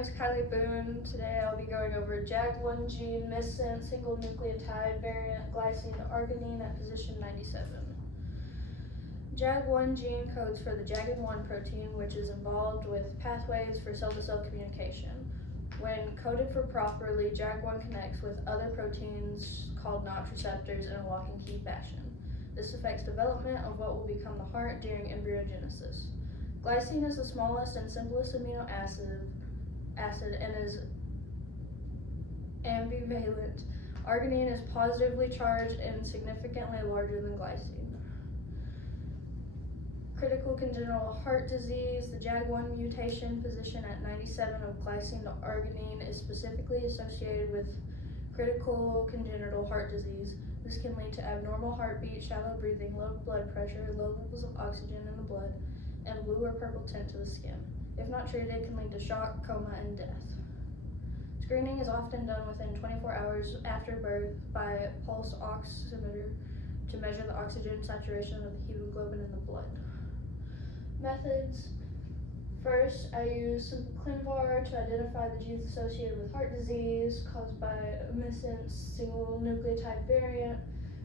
is Kylie Boone. Today I'll be going over JAG1 gene missense single nucleotide variant glycine to arginine at position 97. JAG1 gene codes for the JAG1 protein, which is involved with pathways for cell-to-cell communication. When coded for properly, JAG1 connects with other proteins called Notch receptors in a lock and key fashion. This affects development of what will become the heart during embryogenesis. Glycine is the smallest and simplest amino acid and is ambivalent. Arginine is positively charged and significantly larger than glycine. Critical congenital heart disease. The JAG1 mutation position at 97 of glycine to arginine is specifically associated with critical congenital heart disease. This can lead to abnormal heartbeat, shallow breathing, low blood pressure, low levels of oxygen in the blood, and blue or purple tint to the skin. If not treated, it can lead to shock, coma, and death. Screening is often done within 24 hours after birth by pulse oximeter to measure the oxygen saturation of the hemoglobin in the blood. Methods. First, I use simple ClinVar to identify the genes associated with heart disease caused by a missense single nucleotide variant.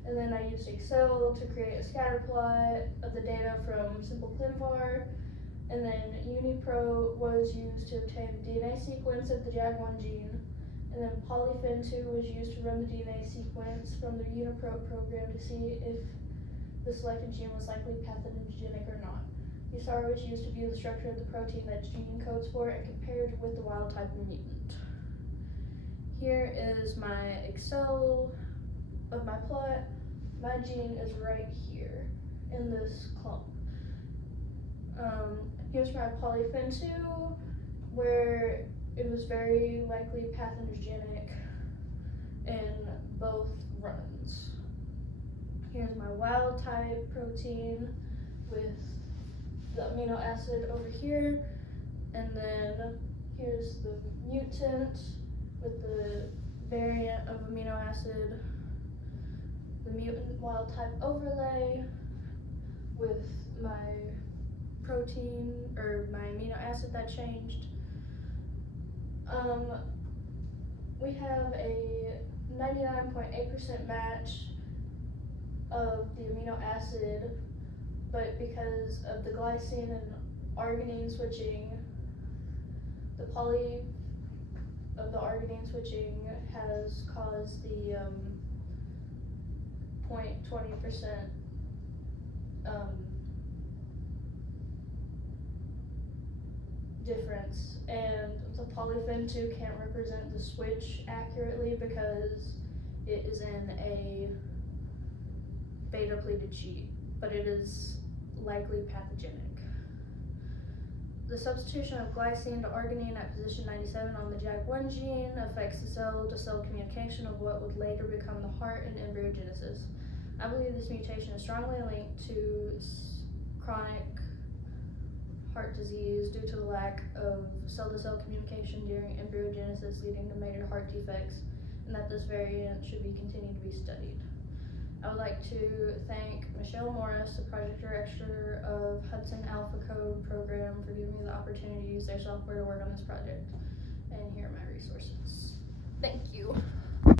And then I used Excel to create a scatter plot of the data from simple ClinVar. And then UniPro was used to obtain the DNA sequence of the JAG1 gene. And then Polyphen2 was used to run the DNA sequence from the UniPro program to see if the selected gene was likely pathogenic or not. USAR was used to view the structure of the protein that gene codes for and compared with the wild type mutant. Here is my Excel of my plot. My gene is right here in this clump. Here's my Polyphen2, where it was very likely pathogenic in both runs. Here's my wild type protein with the amino acid over here, and then here's the mutant with the variant of amino acid, the mutant wild type overlay with my protein or my amino acid that changed. We have a 99.8% match of the amino acid, but because of the glycine and arginine switching, the poly of the arginine switching has caused the 0.20% difference, and the Polyphen2 can't represent the switch accurately because it is in a beta pleated sheet, but it is likely pathogenic. The substitution of glycine to arginine at position 97 on the JAG1 gene affects the cell-to-cell communication of what would later become the heart in embryogenesis. I believe this mutation is strongly linked to chronic heart disease due to the lack of cell-to-cell communication during embryogenesis, leading to major heart defects, and that this variant should be continued to be studied. I would like to thank Michelle Morris, the project director of Hudson Alpha Code program, for giving me the opportunity to use their software to work on this project. And here are my resources. Thank you.